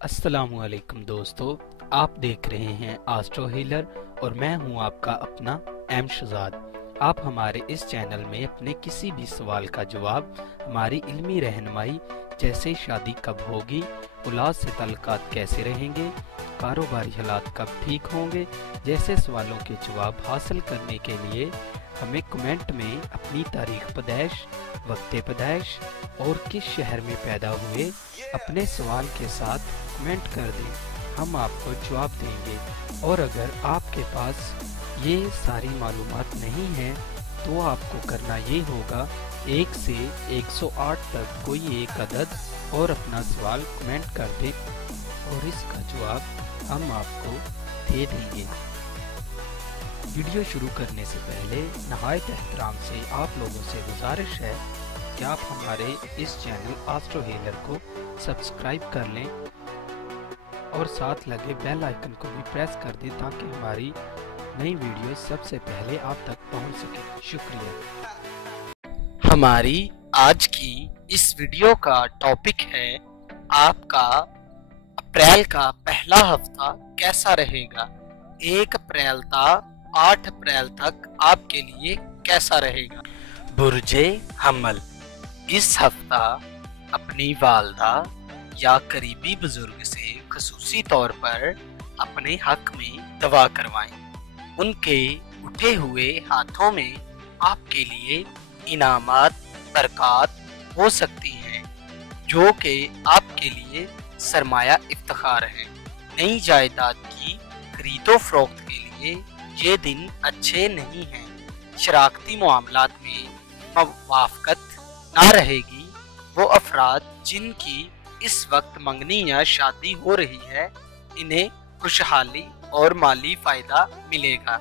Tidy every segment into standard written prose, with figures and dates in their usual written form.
अस्सलामुअलैकुम दोस्तों, आप देख रहे हैं एस्ट्रो हीलर और मैं हूं आपका अपना एम शहजाद। आप हमारे इस चैनल में अपने किसी भी सवाल का जवाब, हमारी इल्मी रहनुमाई जैसे शादी कब होगी, औलाद से ताल्लुकात कैसे रहेंगे, कारोबारी हालात कब ठीक होंगे जैसे सवालों के जवाब हासिल करने के लिए हमें कमेंट में अपनी तारीख पैदाइश, वक्त पैदाइश और किस शहर में पैदा हुए अपने सवाल के साथ कमेंट कर दें। हम आपको जवाब देंगे। और अगर आपके पास ये सारी मालूमात नहीं है तो आपको करना ये होगा 1 से 108 तक कोई एक अदद और अपना सवाल कमेंट कर दें और इसका जवाब हम आपको दे देंगे। वीडियो शुरू करने से पहले नहायत एहतराम से आप लोगों से गुजारिश है कि आप हमारे इस चैनल एस्ट्रो हीलर को सब्सक्राइब कर लें और साथ लगे बेल आइकन को भी प्रेस कर दें ताकि हमारी नई वीडियो सबसे पहले आप तक पहुंच सके। शुक्रिया। हमारी आज की इस वीडियो का टॉपिक है आपका अप्रैल का पहला हफ्ता कैसा रहेगा। 1 अप्रैल था 8 अप्रैल तक आपके लिए कैसा रहेगा। बुर्जे हमल इस हफ्ता अपनी वालदा या करीबी बुजुर्ग से खसूसी तौर पर अपने हक में दवा करवाएं। उनके उठे हुए हाथों में आपके लिए इनामात बरकत हो सकती हैं जो कि आपके लिए सरमाया इफ्तिखार है। नई जायदाद की खरीदो फरोख्त के लिए ये दिन अच्छे नहीं हैं। शराकती मामलात में मुवाफकत ना रहेगी। वो अफराद जिनकी इस वक्त मंगनी या शादी हो रही है इन्हें खुशहाली और माली फायदा मिलेगा,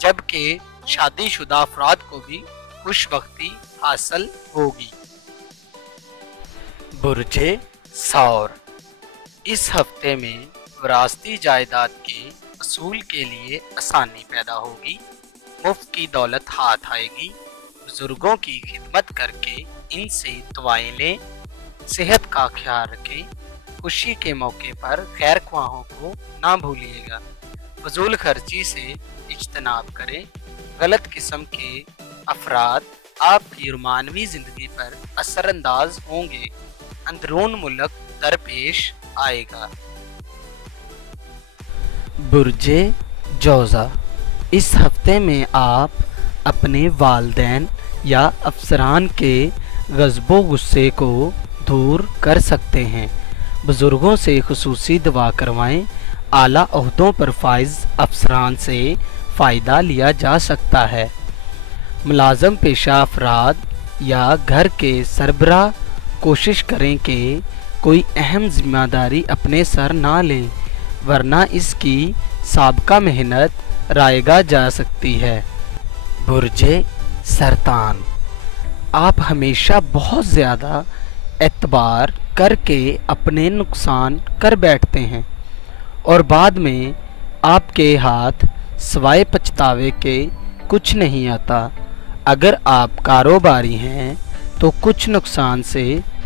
जबकि शादीशुदा अफराद को भी खुशबख्ती हासिल होगी। बुर्जे सौर इस हफ्ते में विरासती जायदाद के असूल के लिए आसानी पैदा होगी। मुफ्त की दौलत हाथ आएगी। बुजुर्गों की खिदमत करके इनसे दुआएं लें। सेहत का ख्याल रखें। खुशी के मौके पर खैर ख्वाहों को ना भूलिएगा। फजूल खर्ची से इज्तनाब करें। गलत किस्म के अफराद आपकी रुमानवी जिंदगी पर असरअंदाज होंगे। अंदरून मुल्क दरपेश आएगा। बुर्जे जौज़ा इस हफ्ते में आप अपने वालिदैन या अफसरान के गज़बो गुस्से को दूर कर सकते हैं। बुज़ुर्गों से खुसूसी दुआ करवाएं। आला ओहदों पर फाइज अफसरान से फ़ायदा लिया जा सकता है। मुलाजम पेशा अफराद या घर के सरबराह कोशिश करें कि कोई अहम जिम्मेदारी अपने सर ना लें, वरना इसकी साबका मेहनत रायगा जा सकती है। बुर्जे सरतान आप हमेशा बहुत ज़्यादा एतबार करके अपने नुकसान कर बैठते हैं और बाद में आपके हाथ सवाए पछतावे के कुछ नहीं आता। अगर आप कारोबारी हैं तो कुछ नुकसान से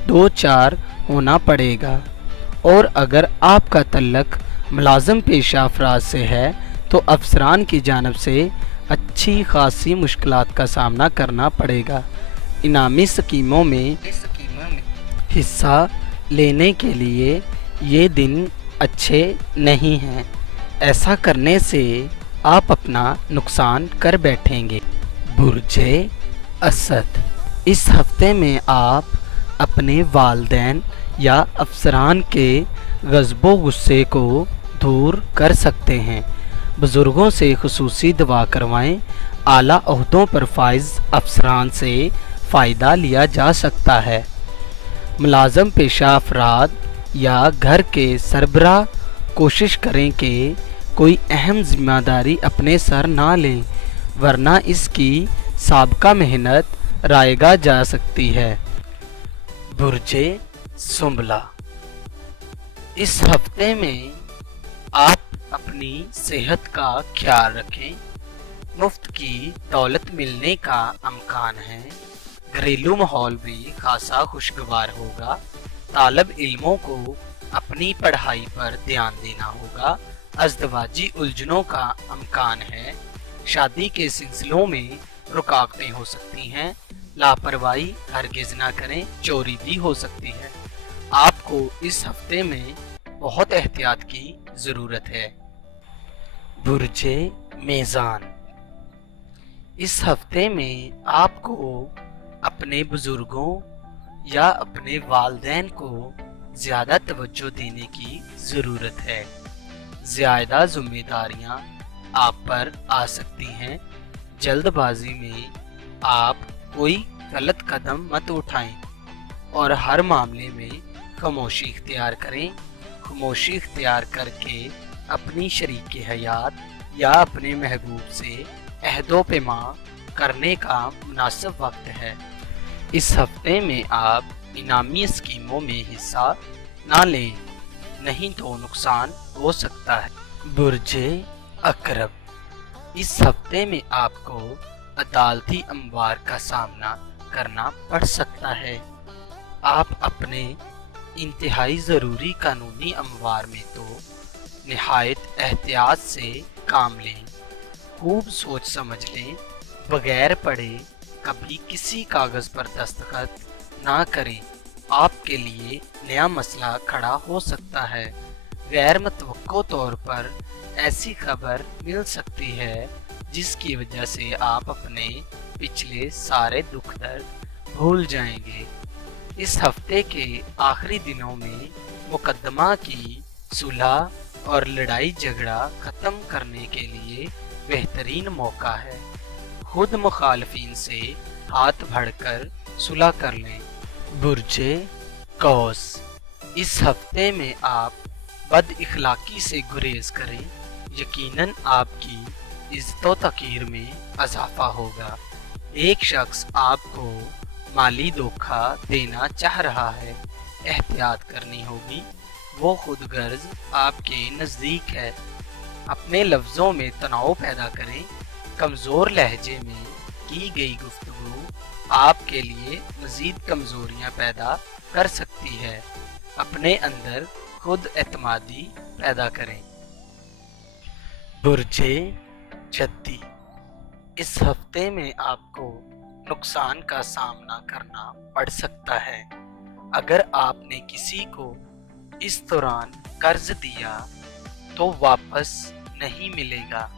2-4 होना पड़ेगा, और अगर आपका तल्लक मुलाजम पेशा अफराद से है तो अफसरान की जानब से अच्छी खासी मुश्किलात का सामना करना पड़ेगा। इनामी स्कीमों में हिस्सा लेने के लिए ये दिन अच्छे नहीं हैं। ऐसा करने से आप अपना नुकसान कर बैठेंगे। बुर्जे असद इस हफ्ते में आप अपने वालिदैन या अफसरान के गज़बो गुस्से को दूर कर सकते हैं। बुज़ुर्गों से खुसूसी दुआ करवाएं। आला ओहदों पर फाइज अफसरान से फ़ायदा लिया जा सकता है। मुलाजम पेशा अफराद या घर के सरबराह कोशिश करें कि कोई अहम जिम्मेदारी अपने सर ना लें, वरना इसकी साबका मेहनत रायगा जा सकती है। बुर्जे सुंबला इस हफ्ते में आप अपनी सेहत का ख्याल रखें। मुफ्त की दौलत मिलने का अमकान है। घरेलू माहौल भी खासा खुशगवार होगा। तालब इल्मों को अपनी पढ़ाई पर ध्यान देना होगा। अज़दवाजी उलझनों का अमकान है। शादी के सिलसिलों में रुकावटें हो सकती हैं। लापरवाही हरगिज़ ना करें, चोरी भी हो सकती है। आपको इस हफ्ते में बहुत एहतियात की ज़रूरत है। बुर्जे मेज़ान, इस हफ्ते में आपको अपने बुजुर्गों या अपने वालिदैन को ज़्यादा तवज्जो देने की ज़रूरत है। ज़्यादा जिम्मेदारियां आप पर आ सकती हैं। जल्दबाजी में आप कोई गलत कदम मत उठाएं और हर मामले में खामोशी इख्तियार करें। खामोशी इख्तियार करके अपनी शरीक हयात या अपने महबूब से अहदो पैमा करने का मुनासिब वक्त है। इस हफ्ते में आप इनामी स्कीमों में हिस्सा ना लें, नहीं तो नुकसान हो सकता है। बुर्जे अकरब, इस हफ्ते में आपको अदालती अमवार का सामना करना पड़ सकता है। आप अपने इंतहाई ज़रूरी कानूनी अमवार में तो निहायत एहतियात से काम लें। खूब सोच समझ लें, बगैर पढ़े कभी किसी कागज़ पर दस्तखत ना करें। आपके लिए नया मसला खड़ा हो सकता है। गैर मुतवक्को तौर पर ऐसी खबर मिल सकती है जिसकी वजह से आप अपने पिछले सारे दुख दर्द भूल जाएंगे। इस हफ्ते के आखिरी दिनों में मुकदमा की सुलह और लड़ाई झगड़ा ख़त्म करने के लिए बेहतरीन मौका है। खुद मुखालफिन से हाथ बढ़कर सुलह कर लें। बुर्जे कौस, इस हफ्ते में आप बद इखलाकी से गुरेज करें। यकीनन आपकी इज्जत तकीर में इजाफा होगा। एक शख्स आपको माली धोखा देना चाह रहा है, एहतियात करनी होगी। वो खुद गर्ज आपके नज़दीक है। अपने लफ्ज़ों में तनाव पैदा करें। कमज़ोर लहजे में की गई गुफ्तगू आपके लिए मज़ीद कमज़ोरियाँ पैदा कर सकती है। अपने अंदर खुद एतमादी पैदा करें। बुर्जे जद्दी, इस हफ्ते में आपको नुकसान का सामना करना पड़ सकता है। अगर आपने किसी को इस दौरान कर्ज दिया तो वापस नहीं मिलेगा,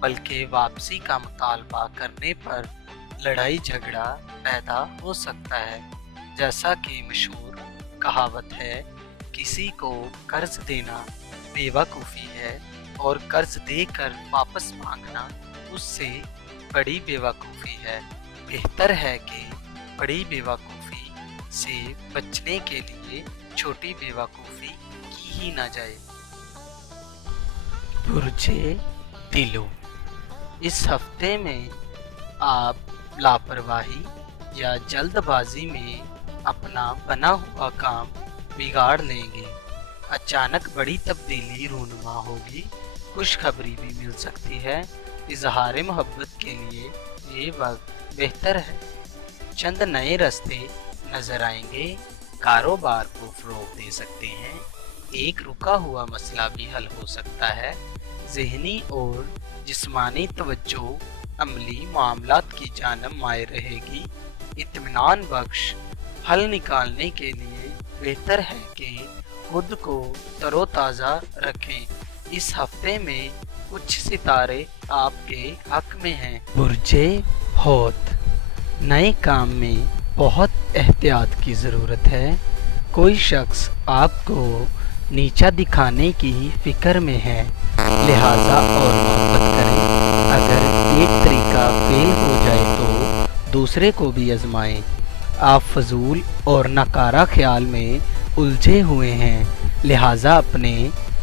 बल्कि वापसी का मुतालबा करने पर लड़ाई झगड़ा पैदा हो सकता है। जैसा कि मशहूर कहावत है, किसी को कर्ज देना बेवकूफ़ी है और कर्ज देकर वापस मांगना उससे बड़ी बेवकूफ़ी है। बेहतर है कि बड़ी बेवकूफ़ी से बचने के लिए छोटी बेवकूफ़ी की ही ना जाए। बुर्जे दिलो, इस हफ्ते में आप लापरवाही या जल्दबाजी में अपना बना हुआ काम बिगाड़ लेंगे। अचानक बड़ी तब्दीली रूनुमा होगी। खुशखबरी भी मिल सकती है। इजहार मोहब्बत के लिए ये वक्त बेहतर है। चंद नए रास्ते नजर आएंगे। कारोबार को फ़रोग़ दे सकते हैं। एक रुका हुआ मसला भी हल हो सकता है। ज़हनी और जिस्मानी तवज्जो अमली मामलात की जानब मायल रहेगी। इत्मीनान बख्श हल निकालने के लिए बेहतर है कि खुद को तरोताज़ा रखें। इस हफ्ते में कुछ सितारे आपके हक में हैं। बुर्जे होत, नए काम में बहुत एहतियात की ज़रूरत है। कोई शख्स आपको नीचा दिखाने की फ़िक्र में है, लिहाजा और मोहब्बत करें। अगर एक तरीका फेल हो जाए तो दूसरे को भी आजमाएं। आप फजूल और नकारा ख्याल में उलझे हुए हैं, लिहाजा अपने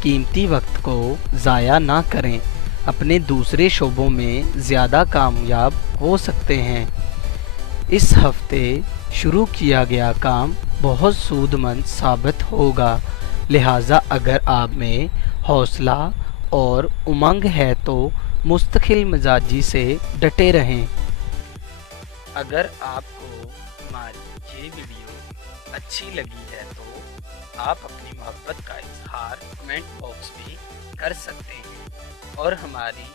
कीमती वक्त को ज़ाया ना करें। अपने दूसरे शोबों में ज़्यादा कामयाब हो सकते हैं। इस हफ्ते शुरू किया गया काम बहुत सूदमंद साबित होगा, लिहाजा अगर आप में हौसला और उमंग है तो मुस्तकिल मिजाजी से डटे रहें। अगर आपको हमारी ये वीडियो अच्छी लगी है तो آپ اپنی محبت کا اظہار کمنٹ باکس میں کر سکتے ہیں، اور ہماری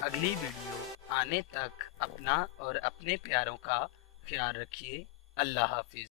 اگلی ویڈیو آنے تک اپنا اور اپنے پیاروں کا خیال رکھیے۔ اللہ حافظ۔